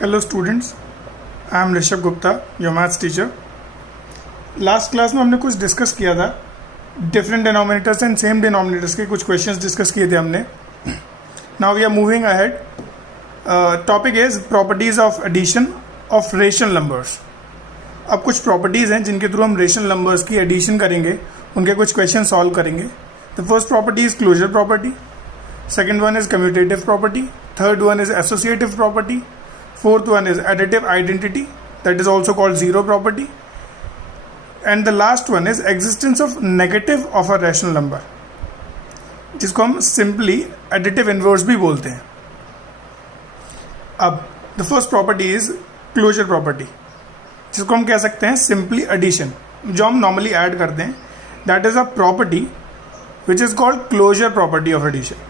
Hello students, I am Rishabh Gupta, your maths teacher. Last class में हमने कुछ डिस्कस किया था, different denominators and same denominators के कुछ क्वेश्चंस डिस्कस किए थे हमने। Now we are moving ahead. Topic is properties of addition of rational numbers. अब कुछ प्रॉपर्टीज़ हैं जिनके थ्रू हम रेशनल नंबर्स की एडिशन करेंगे, उनके कुछ क्वेश्चन सॉल्व करेंगे। The first property is closure property, second one is commutative property, third one is associative property, fourth one is additive identity, that is also called zero property, and the last one is existence of negative of a rational number, जिसको हम simply additive inverse भी बोलते हैं। अब the first property is closure property, जिसको हम कह सकते हैं simply addition, जो हम normally add करते हैं, that is a property which is called closure property of addition।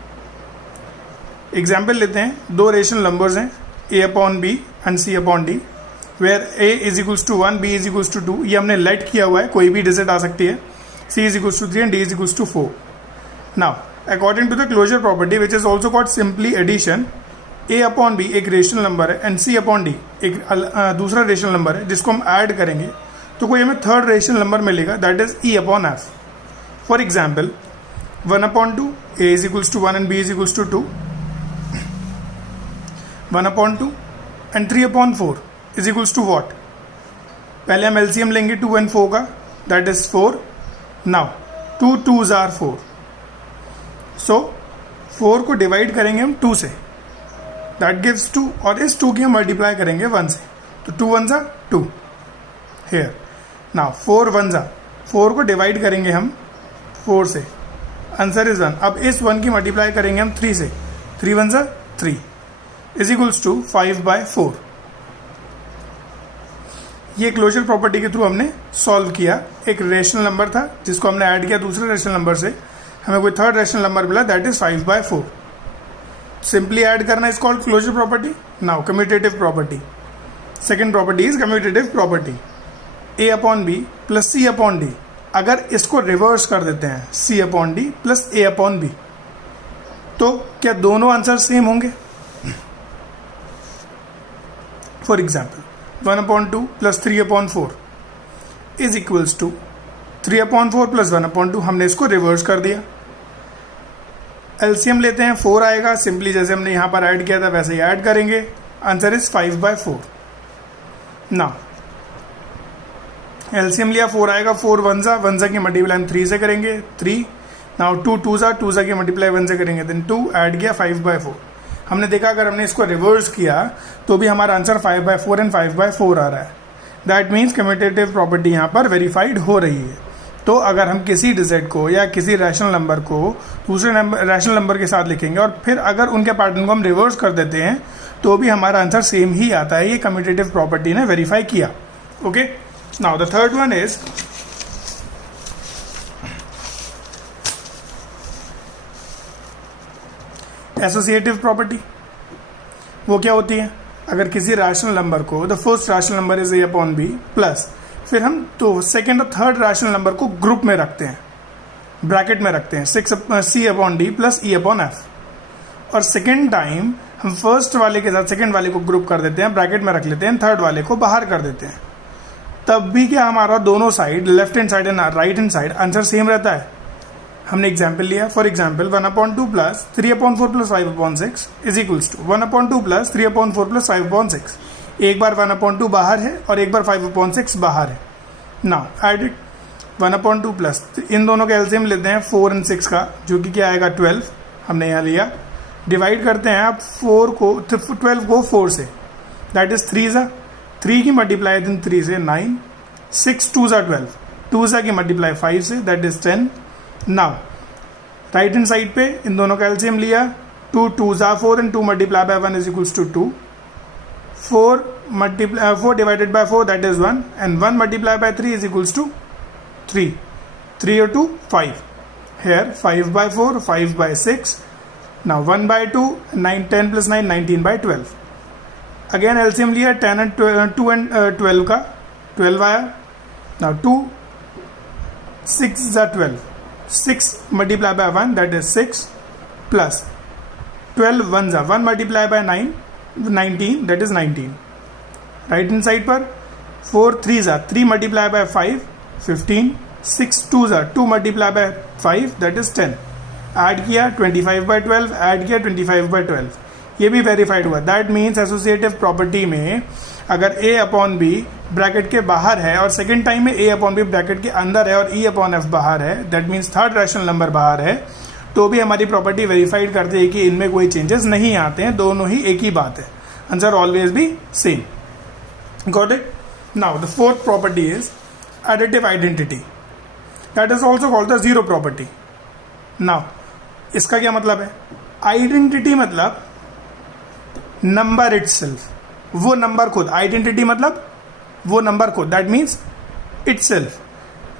Example लेते हैं, दो रेशनल नंबर्स हैं a upon B and c upon D, where a is equals to 1, b is equals to 2। ये हमने late किया हुआ है, कोई भी डिजिट आ सकती है। c is equals to 3 and d is equals to 4। Now according to the closure property which is also called simply addition, a upon B एक रेशनल नंबर है एंड c अपॉन डी एक दूसरा rational number है, जिसको हम add करेंगे तो कोई हमें थर्ड रेशनल नंबर मिलेगा, that is e upon f। For example 1 upon 2, a is equals to 1 and b is equals to 2, 1 upon 2 and 3 upon 4 is equals to what. पहले हम एलसीएम लेंगे 2 एंड 4 का, that is 4। Now 2 2s are 4, so 4 को divide करेंगे हम 2 से, that gives 2, और इस 2 की हम मल्टीप्लाई करेंगे 1 से, तो 2 1s are 2 hair. Now 4 1s are 4 को डिवाइड करेंगे हम 4 से, आंसर इज 1। अब इस 1 की मल्टीप्लाई करेंगे हम 3 से, 3 1s are 3 is equals to 5/4। ये क्लोजर प्रॉपर्टी के थ्रू हमने सॉल्व किया। एक रेशनल नंबर था जिसको हमने ऐड किया दूसरे रेशनल नंबर से, हमें कोई थर्ड रेशनल नंबर मिला, दैट इज 5/4। सिंपली ऐड करना is called closure property. Now commutative property, second property is commutative property, a upon B plus c upon D. अगर इसको रिवर्स कर देते हैं c upon D plus a upon B, तो क्या दोनों answer same होंगे? For example 1 upon 2 plus 3 upon 4 is equals to 3 upon 4 plus 1 upon 2। हमने इसको रिवर्स कर दिया। एलसीएम लेते हैं, 4 आएगा, सिंपली जैसे हमने यहाँ पर ऐड किया था वैसे ही ऐड करेंगे, आंसर इज 5/4। ना एलसीएम लिया, 4 आएगा, 4 1 सा की मल्टीप्लाई हम 3 से करेंगे, 3। नाउ 2 2 सा की मल्टीप्लाई 1 से करेंगे, देन 2 ऐड किया 5/4। हमने देखा अगर हमने इसको रिवर्स किया तो भी हमारा आंसर 5/4 एंड 5/4 आ रहा है। दैट मीन्स कम्यूटेटिव प्रॉपर्टी यहाँ पर वेरीफाइड हो रही है। तो अगर हम किसी डिजिट को या किसी रैशनल नंबर को दूसरे रैशनल नंबर के साथ लिखेंगे और फिर अगर उनके पैटर्न को हम रिवर्स कर देते हैं तो भी हमारा आंसर सेम ही आता है। ये कम्यूटेटिव प्रॉपर्टी ने वेरीफाई किया। Okay, now the third one is associative property. वो क्या होती है? अगर किसी रैशनल नंबर को, the first rational number is a upon B plus, फिर हम तो सेकेंड और थर्ड रैशनल नंबर को ग्रुप में रखते हैं, ब्रैकेट में रखते हैं, c upon D plus e upon F, और सेकेंड टाइम हम फर्स्ट वाले के साथ सेकेंड वाले को ग्रुप कर देते हैं, ब्रैकेट में रख लेते हैं, थर्ड वाले को बाहर कर देते हैं। तब भी क्या हमारा दोनों side, left hand side and right hand side, answer same रहता है। हमने एग्जाम्पल लिया, for example 1 upon 2 plus 3 upon 4 plus 5 upon 6 is equals to 1 upon 2 plus 3 upon 4 plus 5 upon 6। एक बार 1 अपॉन 2 बाहर है और एक बार 5 अपॉन 6 बाहर है। Now add it, 1 upon 2 plus, इन दोनों का एलसीएम लेते हैं 4 एंड 6 का, जो कि क्या आएगा 12, हमने यहाँ लिया। डिवाइड करते हैं आप 12 को 4 से, दैट इज 3 की मल्टीप्लाई दिन 3 से 9, 6 2s are 12, 2 की मल्टीप्लाई 5 से, that is 10। Now right hand side पे इन दोनों का एलसीएम लिया, 2 2s are 4 and 2 multiply by 1 is equals to 2, 4 divided by 4 that is 1, and 1 multiply by 3 is equals to 3, 3 और 2 5, here 5/4, 5/6। Now 1/2, 9 10 plus 9 19/12। Again LCM लिया, 10 and 2 and 12 का, 12 आया। Now 2 6 is 12, 6 multiply by 1 that is 6 plus 12 1s are 1 multiply by 9 19, that is 19. Right hand side पर 4 3s are 3 multiplied by 5 15, 6 2s are 2 multiplied by 5 that is 10. Add किया 25 by 12, add किया 25 by 12, ये भी verified हुआ. That means associative property में अगर a upon B bracket के बाहर है और सेकेंड टाइम में a अपॉन बी ब्रैकेट के अंदर है और e अपॉन एफ बाहर है, that means third rational number बाहर है, तो भी हमारी प्रॉपर्टी वेरीफाइड करती है कि इनमें कोई चेंजेस नहीं आते हैं, दोनों ही एक ही बात है. Answer always B same. Got it. Now the fourth property is additive identity. That is also called the zero property. Now इसका क्या मतलब है? आइडेंटिटी मतलब नंबर इटसेल्फ, वो नंबर खुद. आइडेंटिटी मतलब वो नंबर खुद, that means itself.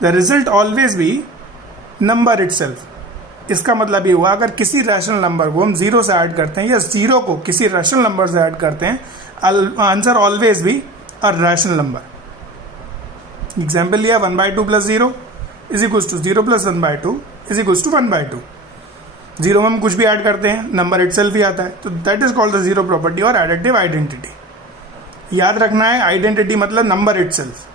The result always be number itself. इसका मतलब ये हुआ अगर किसी रैशनल नंबर को हम जीरो से ऐड करते हैं या जीरो को किसी रैशनल नंबर से ऐड करते हैं, answer always be a rational number. Example लिया 1/2 plus 0 is equals to 0 plus 1/2 is equals to 1/2. Zero में हम कुछ भी ऐड करते हैं, नंबर इटसेल्फ ही आता है, तो that is called the zero property और एडिटिव आइडेंटिटी. याद रखना है आइडेंटिटी मतलब नंबर इटसेल्फ,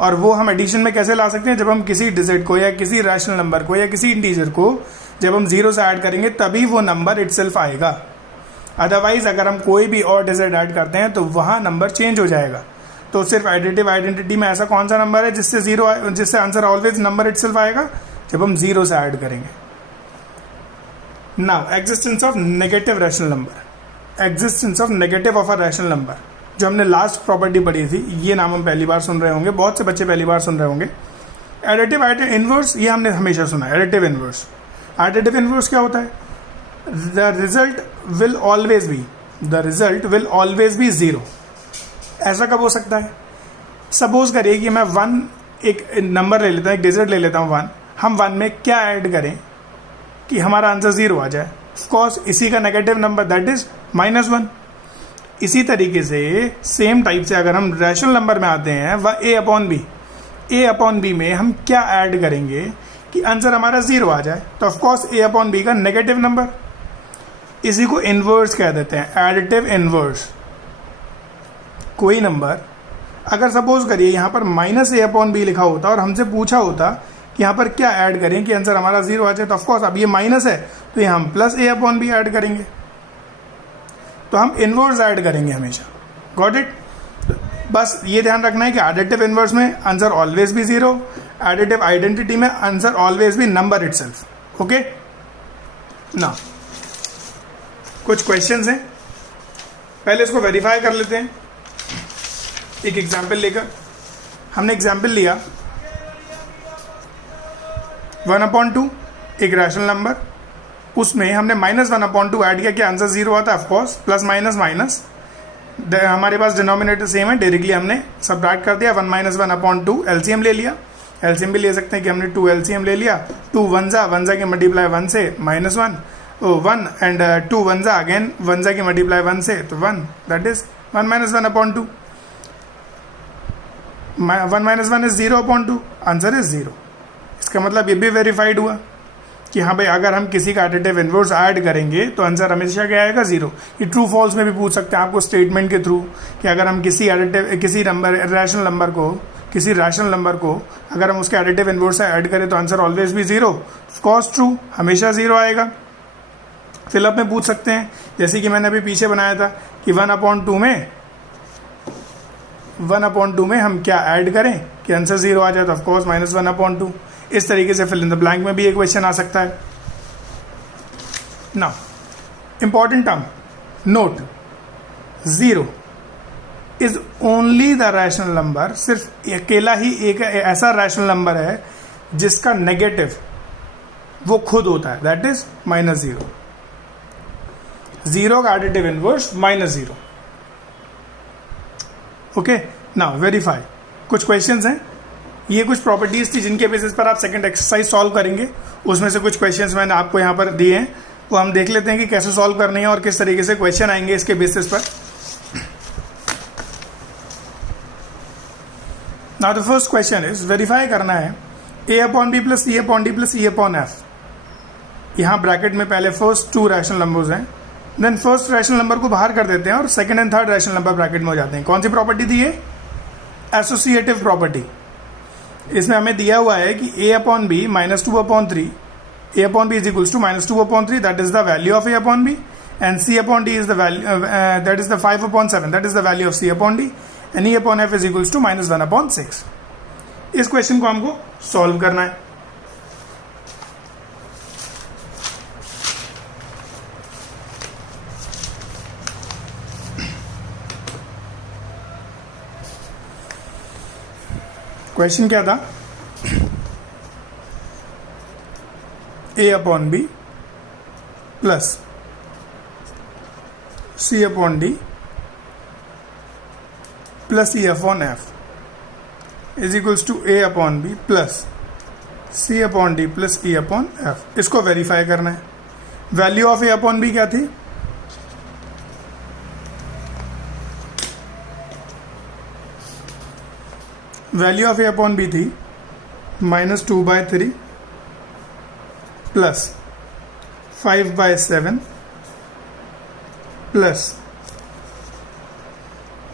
और वो हम एडिशन में कैसे ला सकते हैं? जब हम किसी डिजिट को या किसी रैशनल नंबर को या किसी इंटीजर को जब हम जीरो से ऐड करेंगे तभी वो नंबर इटसेल्फ आएगा. अदरवाइज अगर हम कोई भी और डिजिट ऐड करते हैं तो वहाँ नंबर चेंज हो जाएगा. तो सिर्फ एडिटिव आइडेंटिटी में ऐसा कौन सा नंबर है जिससे आंसर ऑलवेज नंबर इटसेल्फ आएगा? जब हम जीरो से ऐड करेंगे. Now existence of negative rational number. Existence of negative of a rational number जो हमने लास्ट प्रॉपर्टी पढ़ी थी, ये नाम हम पहली बार सुन रहे होंगे, बहुत से बच्चे पहली बार सुन रहे होंगे. एडिटिव इनवर्स ये हमने हमेशा सुना है. Additive inverse. एडिटिव इनवर्स क्या होता है? The result will always be zero. ऐसा कब हो सकता है? सपोज करिए कि मैं 1 एक नंबर ले लेता हूँ, एक डिजिट ले लेता हूँ 1. हम 1 में क्या ऐड करें कि हमारा आंसर जीरो आ जाए? ऑफकोर्स इसी का नेगेटिव नंबर दैट इज -1. इसी तरीके से सेम टाइप से अगर हम रैशनल नंबर में आते हैं वह a अपॉन बी में हम क्या ऐड करेंगे कि आंसर हमारा जीरो आ जाए? तो ऑफकोर्स a अपॉन बी का नेगेटिव नंबर. इसी को इनवर्स कह देते हैं, एडिटिव इनवर्स. कोई नंबर अगर सपोज करिए यहाँ पर -a अपॉन बी लिखा होता और हमसे पूछा होता कि यहाँ पर क्या ऐड करें कि आंसर हमारा जीरो आ जाए, तो ऑफकोर्स अब ये माइनस है तो यहाँ हम +a अपॉन बी ऐड करेंगे. तो हम इनवर्स ऐड करेंगे हमेशा. Got it. बस ये ध्यान रखना है कि एडिटिव इनवर्स में आंसर ऑलवेज भी जीरो, एडिटिव आइडेंटिटी में आंसर ऑलवेज भी नंबर इटसेल्फ. ओके. ना कुछ क्वेश्चंस हैं, पहले इसको वेरीफाई कर लेते हैं एक एग्जाम्पल लेकर. हमने एग्जाम्पल लिया 1/2 एक रैशनल नंबर, उसमें हमने -1/2 ऐड किया कि आंसर जीरो आता है. ऑफकोर्स प्लस माइनस माइनस, हमारे पास डिनोमिनेटर सेम है, डायरेक्टली हमने सब्ट्रैक्ट कर दिया. 1 - 1/2 एलसीएम ले लिया. एलसीएम भी ले सकते हैं कि हमने 2 एलसीएम ले लिया. 2 1 जा के मल्टीप्लाई 1 से -1 1 एंड 2 1 जा अगेन 1 जा के मल्टीप्लाई 1 से तो 1, that is 1 - 1/2. 1 - 1 is 0/2, answer is zero. इसका मतलब ये भी वेरीफाइड हुआ कि हाँ भाई अगर हम किसी का एडिटिव इनवर्स ऐड करेंगे तो आंसर हमेशा क्या आएगा? जीरो. ये ट्रू फॉल्स में भी पूछ सकते हैं आपको स्टेटमेंट के थ्रू कि अगर हम किसी रैशनल नंबर को अगर हम उसके एडिटिव इनवर्स से ऐड करें तो आंसर ऑलवेज भी जीरो. ऑफकोर्स ट्रू, हमेशा जीरो आएगा. फिलअप में पूछ सकते हैं जैसे कि मैंने अभी पीछे बनाया था कि 1/2 में हम क्या ऐड करें कि आंसर जीरो आ जाए, तो ऑफकोर्स -1/2. इस तरीके से फिल इन द ब्लैंक में भी एक क्वेश्चन आ सकता है. Now important term, note, zero is only the rational number. सिर्फ अकेला ही एक ऐसा रैशनल नंबर है जिसका नेगेटिव वो खुद होता है, दैट इज -0. जीरो का additive inverse -0. Okay. Now verify. कुछ क्वेश्चंस हैं, ये कुछ प्रॉपर्टीज थी जिनके बेसिस पर आप सेकंड एक्सरसाइज सॉल्व करेंगे. उसमें से कुछ क्वेश्चंस मैंने आपको यहाँ पर दिए हैं, वो हम देख लेते हैं कि कैसे सॉल्व करनी है और किस तरीके से क्वेश्चन आएंगे इसके बेसिस पर. Now the first question is verify करना है a/b + c/d + e/f. यहाँ ब्रैकेट में पहले फर्स्ट 2 रैशनल नंबर्स हैं देन फर्स्ट रैशनल नंबर को बाहर कर देते हैं और second and third rational number bracket में हो जाते हैं. कौन सी प्रॉपर्टी थी ये? Associative property. इसमें हमें दिया हुआ है कि a upon B minus 2/3, a upon B is equals to minus 2/3, that is the value of a upon B, and c upon d is the value, that is the 5/7, that is the value of c upon d, and e upon f is equals to minus 1/6. इस question को हमको solve करना है. Question क्या था? a upon B plus c upon D plus e upon f is equals to a upon B plus c upon D plus e upon f. इसको verify करना है. Value of a upon b क्या थी? Value of a upon b थी minus 2/3 plus 5/7 plus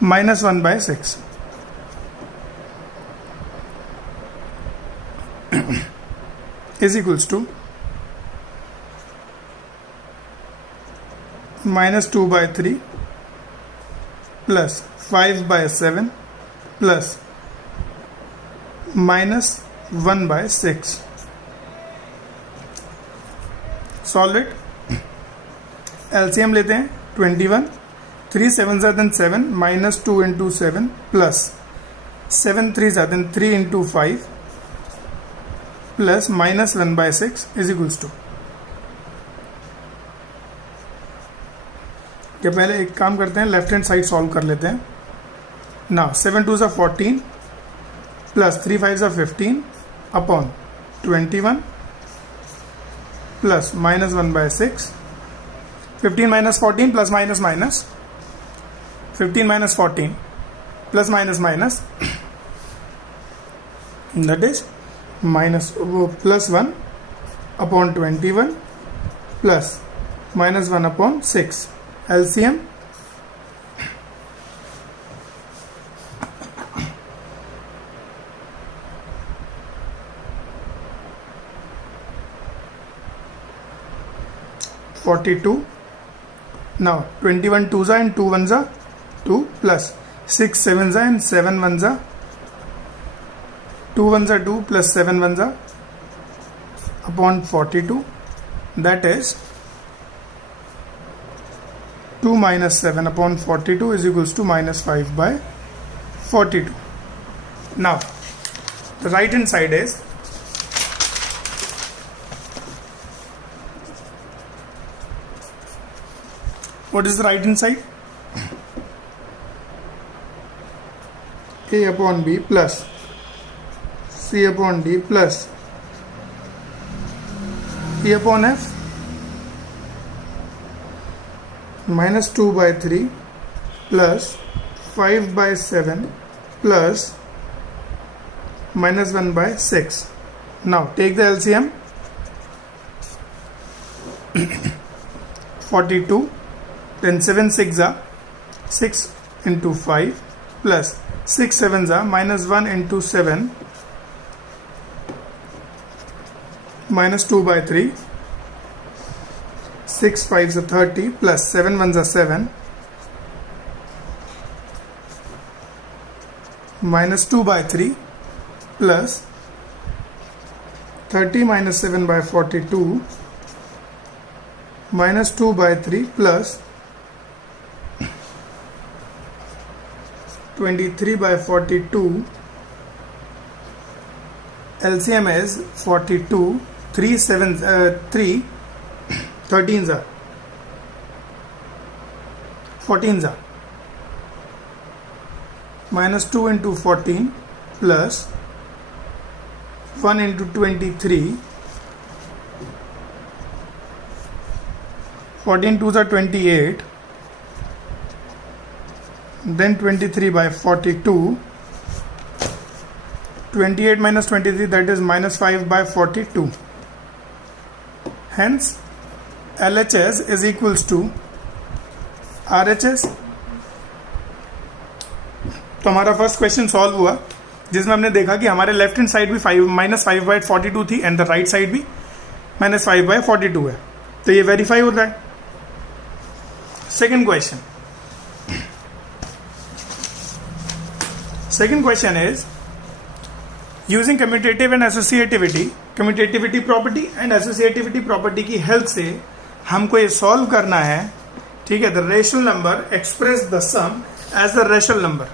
minus 1/6. Is equals to minus 2/3 plus 5/7 plus minus 1/6. Solve it. LCM लेते हैं. 21 3 7 = 7 minus 2 into 7 plus 7 3 = 3 into 5 plus minus 1/6 is equals to. क्या पहले एक काम करते हैं, लेफ्ट हैंड साइड सॉल्व कर लेते हैं. Now 7 2 = 14 plus 3 5 = 15 upon 21 plus minus 1/6. 15 minus 14 plus minus minus 15 minus 14 plus minus minus that is minus वो plus 1 upon 21 plus minus 1 upon 6. LCM 42. Now 21 2s and 2 1s 2 plus 6 7s and 7 1s 2 1s 2 plus 7 1s upon 42, that is 2 minus 7 upon 42 is equals to minus 5/42. Now the right hand side is what is the right hand side? A upon B plus C upon D plus E upon F minus 2/3 plus 5/7 plus minus 1/6. Now take the LCM. 42, then 7 6 are 6 into 5 plus 6 7s are minus 1 into 7 minus 2/3. 6 5s are 30 plus 7 1s are 7 minus 2/3 plus 30 minus 7/42 minus 2/3 plus 23/42. LCM is 42. 3 7 3 13s are 14s are minus 2 into 14 plus 1 into 23. 14 2s are 28. Then 23/42. 28 minus 23, that is minus 5/42. Hence LHS is equals to RHS। तो हमारा first question solve हुआ, जिसमें हमने देखा कि हमारे left hand side भी -5/42 थी एंड द राइट साइड भी -5/42 है, तो ये वेरीफाई होता है। Second question is using commutative and commutativity property and associativity property की हेल्प से हमको ये सॉल्व करना है, ठीक है। The rational number express the sum as the rational number.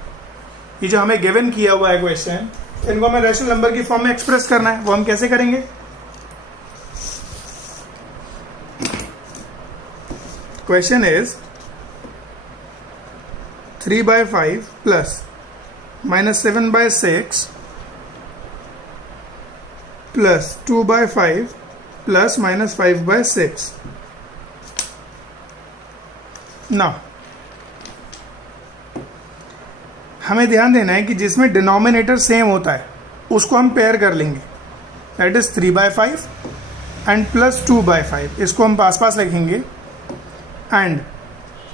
ये जो हमें गिवन किया हुआ है क्वेश्चन, इनको हमें रेशनल नंबर की फॉर्म में एक्सप्रेस करना है। वो हम कैसे करेंगे? Question is 3/5 plus -7/6 plus 2/5 plus -5/6। ना हमें ध्यान देना है कि जिसमें डिनोमिनेटर सेम होता है उसको हम पेयर कर लेंगे। दैट इज 3/5 एंड प्लस 2/5, इसको हम पास पास लिखेंगे एंड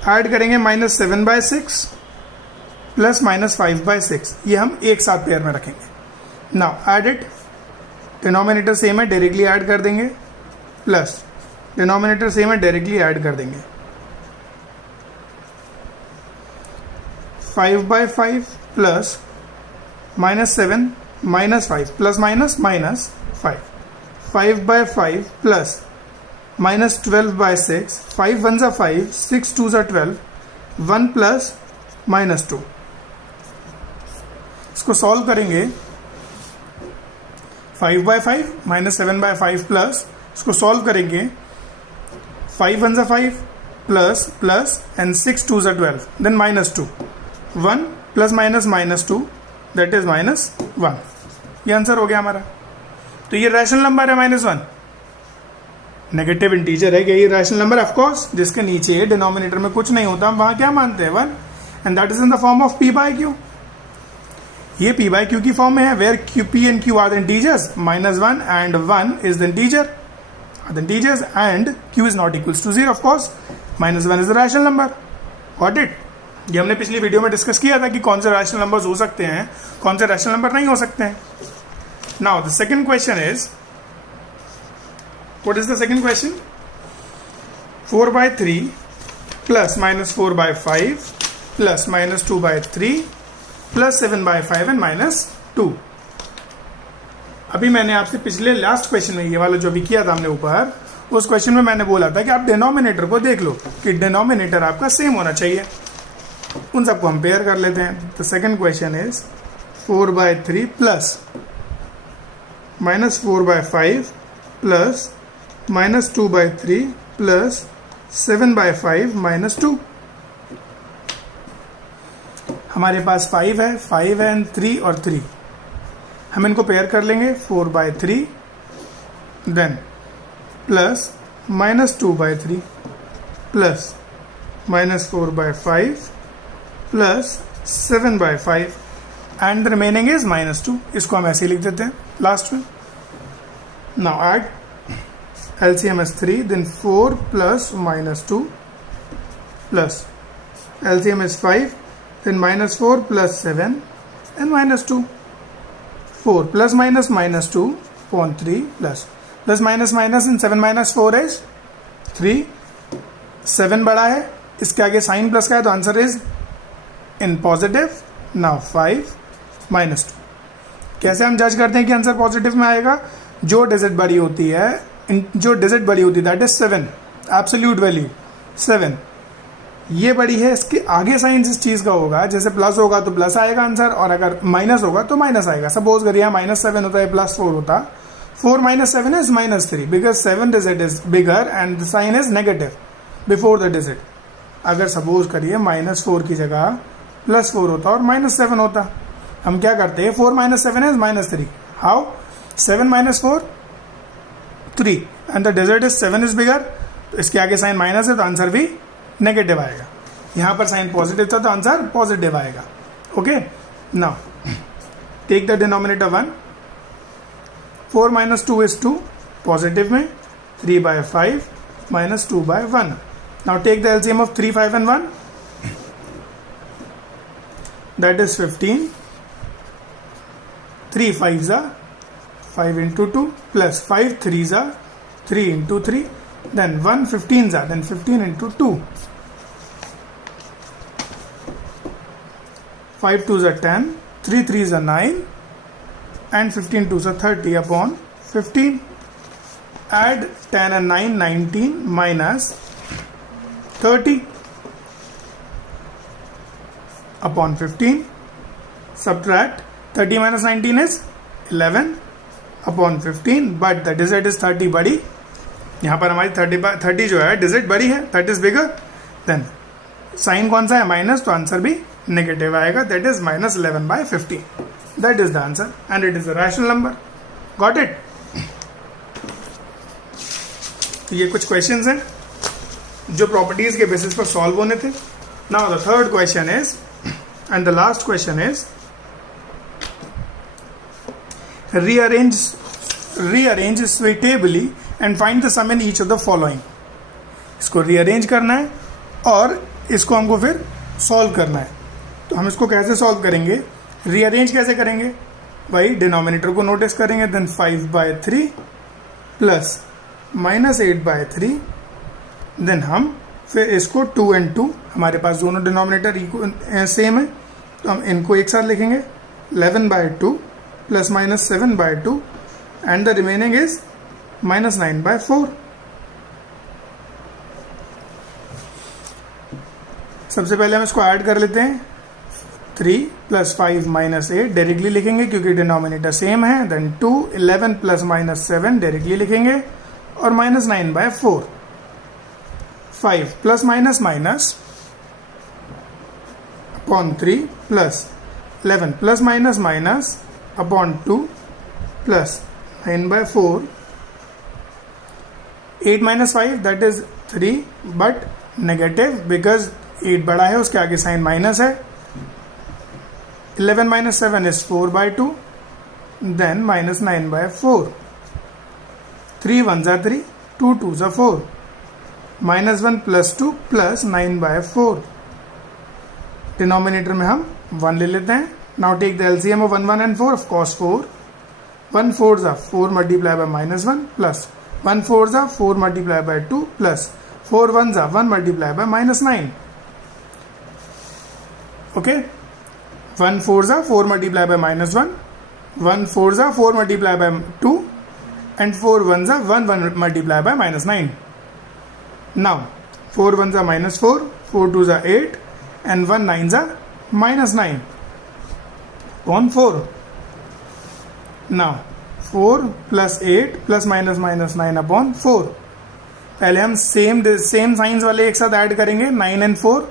ऐड करेंगे -7/6 प्लस -5/6, ये हम एक साथ पेयर में रखेंगे। Now add it, denominator same है डायरेक्टली ऐड कर देंगे, प्लस डिनोमिनेटर सेम है डायरेक्टली ऐड कर देंगे। 5/5 प्लस -7 -5 प्लस -5 5/5 प्लस -12/6, 5 1 ज़ा 5, 6 2 ज़ा 12, 1 प्लस -2। इसको सॉल्व करेंगे 5/5 -7/5 प्लस, इसको सॉल्व करेंगे 5 1 ज़ा 5 प्लस एंड 6 2 ज़ा 12, देन -2, 1 प्लस -2 दैट इज -1। ये आंसर हो गया हमारा। तो ये रैशनल नंबर है -1, नेगेटिव इंटीजर है। क्या ये रैशनल नंबर? ऑफ कोर्स, जिसके नीचे डिनोमिनेटर में कुछ नहीं होता हम वहां क्या मानते हैं? 1, and that is in the form of p/q। ये p/q की फॉर्म में है, where p and q are the integers, -1 and 1 is the integer, integers and q is not equals to 0। Of course -1 is the rational number. Got it? ये हमने पिछली video में discuss किया था कि कौन से रैशनल नंबर्स हो सकते हैं, कौन से रैशनल नंबर नहीं हो सकते हैं। Now the second question is, what is the second question? 4/3 plus -4/5 plus -2/3 plus 7/5 and -2। अभी मैंने आपसे पिछले लास्ट क्वेश्चन में, ये वाला जो भी किया था हमने ऊपर, उस क्वेश्चन में मैंने बोला था कि आप डिनोमिनेटर को देख लो कि डिनोमिनेटर आपका सेम होना चाहिए। उन सबको हम पेयर कर लेते हैं। तो second question is 4/3 plus -4/5 plus -2/3 plus 7/5 -2। हमारे पास 5 है एंड 3 और 3, हम इनको पेयर कर लेंगे। 4/3 then plus -2/3 plus -4/5 plus 7/5 and the remaining is -2। इसको हम ऐसे ही लिख देते हैं लास्ट में। Now add, LCM is 3, then 4 plus -2 plus LCM is 5, then -4 plus 7 and -2. 4 plus -2 upon 3 plus minus and 7 minus 4 is 3. 7 बड़ा है, इसके आगे साइन प्लस का है तो answer is in positive. Now 5 -2। कैसे हम जज करते हैं कि आंसर पॉजिटिव में आएगा? जो डिजिट बड़ी होती है, दैट इज 7, एब्सोल्यूट वैल्यू 7, ये बड़ी है, इसके आगे साइन इस चीज का होगा। जैसे प्लस होगा तो प्लस आएगा आंसर, और अगर माइनस होगा तो माइनस आएगा। सपोज करिए -7 होता है +4 होता, 4 - 7 is -3 because 7 digit is bigger and the sign is negative before the digit. अगर सपोज करिए -4 की जगह +4 होता और -7 होता, हम क्या करते हैं? 4 - 7 is -3। How? 7 - 4 3 and the digit is 7 is bigger, तो इसके आगे साइन माइनस है तो आंसर भी नेगेटिव आएगा। यहां पर साइन पॉजिटिव था तो आंसर पॉजिटिव आएगा। Okay, now take the denominator 1, 4 - 2 is 2, positive में 3/5 -2/1। Now take the LCM of 3, 5 and 1, that is 15, 3 5 ज़ा 5 into 2 plus 5 3 ज़ा 3 into 3, then 1 15 ज़ा, then 15 into 2, 5 2 ज़ा 10, 3 3 ज़ा 9, and 15 2 ज़ा 30 upon 15. Add 10 and 9, 19 minus 30 upon 15. Subtract 30 minus 19 is 11 upon 15, but the digit is 30 बड़ी, यहाँ पर हमारी 30 जो है डिजिट बड़ी है, that is bigger. Then sign कौन सा है? माइनस, तो आंसर भी नेगेटिव आएगा, that is minus 11/15. That is the answer and it is a rational number. Got it? तो ये कुछ क्वेश्चंस हैं जो प्रॉपर्टीज के बेसिस पर सॉल्व होने थे. Now the third question is and the last question is rearrange suitably and find the sum in each of the following. इसको रीअरेंज करना है और इसको हमको फिर सॉल्व करना है. तो हम इसको कैसे सॉल्व करेंगे? रीअरेंज कैसे करेंगे? भाई डिनोमिनेटर को नोटिस करेंगे, देन 5/3 प्लस -8/3, देन हम फिर इसको 2 and 2, हमारे पास दोनों डिनोमिनेटर सेम है तो हम इनको एक साथ लिखेंगे, 11/2 plus -7/2 and the remaining is -9/4. सबसे पहले हम इसको ऐड कर लेते हैं. 3 + 5 - 8 डायरेक्टली लिखेंगे क्योंकि डिनोमिनेटर सेम है. देन 2 11 + -7 डायरेक्टली लिखेंगे और -9/4. 5 + - upon 3 plus 11 + - upon 2 plus 9/4. 8 - 5 that is 3 but negative because 8 बड़ा है, उसके आगे साइन माइनस है. 11 - 7 is 4/2, then -9/4. 3 1 ज़ा 3, 2 2 ज़ा 4, -1 + 2 प्लस 9/4. डिनोमिनेटर में हम 1 ले लेते हैं. Now take the LCM of 1 1 and 4. Of course 4. 1 4 ज़ा 4 मल्टीप्लाई बाय -1 प्लस 1 4 ज़ा 4 मल्टीप्लाई बाय 2 प्लस 4 1 ज़ा 1 मल्टीप्लाई बाय -9. ओके, 1 4 ज़ा 4 मल्टीप्लाई बाय -1, 1 4 ज़ा 4 मल्टीप्लाई बाय 2 and 4 1 ज़ा 1 मल्टीप्लाई बाय -9. नाउ 4 1 ज़ा -4, 4 2 ज़ा 8 and 1 9 ज़ा -9 on 4. Now 4 + 8 plus -9 upon 4. पहले हम सेम साइंस वाले एक साथ ऐड करेंगे, 9 and 4.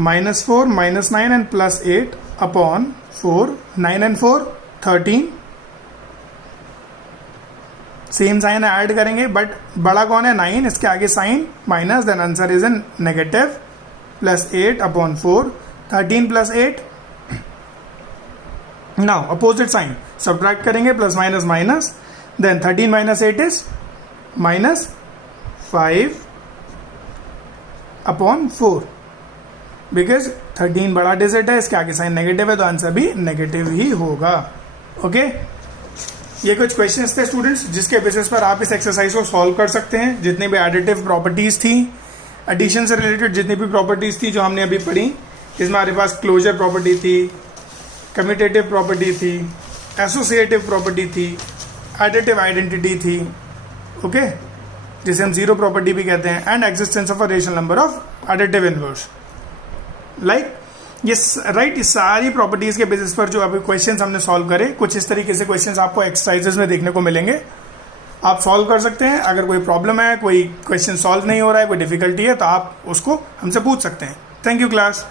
-4 -9 and +8 upon 4. 9 and 4 13. Same sign add करेंगे बट बड़ा कौन है? 9, इसके आगे sign minus, then answer is an negative. +8 upon 4. 13 + 8. Now opposite sign subtract करेंगे, plus minus minus, then 13 - 8 is -5 upon 4. Because 13 बड़ा डिजिट है, इसके आगे साइन नेगेटिव है तो आंसर भी नेगेटिव ही होगा. ओके, ये कुछ क्वेश्चंस थे स्टूडेंट्स जिसके बेसिस पर आप इस एक्सरसाइज को सॉल्व कर सकते हैं. जितने भी एडिटिव प्रॉपर्टीज थी, एडिशन से रिलेटेड जितनी भी प्रॉपर्टीज थी जो हमने अभी पढ़ी, इसमें हमारे पास क्लोजर प्रॉपर्टी थी, कम्यूटेटिव प्रॉपर्टी थी, एसोसिएटिव प्रॉपर्टी थी, एडिटिव आइडेंटिटी थी, ओके, जिसे हम जीरो प्रॉपर्टी भी कहते हैं, and existence of a rational number of additive inverse. Like ये राइट, इस सारी प्रॉपर्टीज के बेसिस पर जो अभी क्वेश्चंस हमने सॉल्व करे, कुछ इस तरीके से क्वेश्चंस आपको एक्सरसाइजेस में देखने को मिलेंगे. आप सॉल्व कर सकते हैं. अगर कोई प्रॉब्लम है, कोई क्वेश्चन सॉल्व नहीं हो रहा है, कोई डिफिकल्टी है, तो आप उसको हमसे पूछ सकते हैं. Thank you class.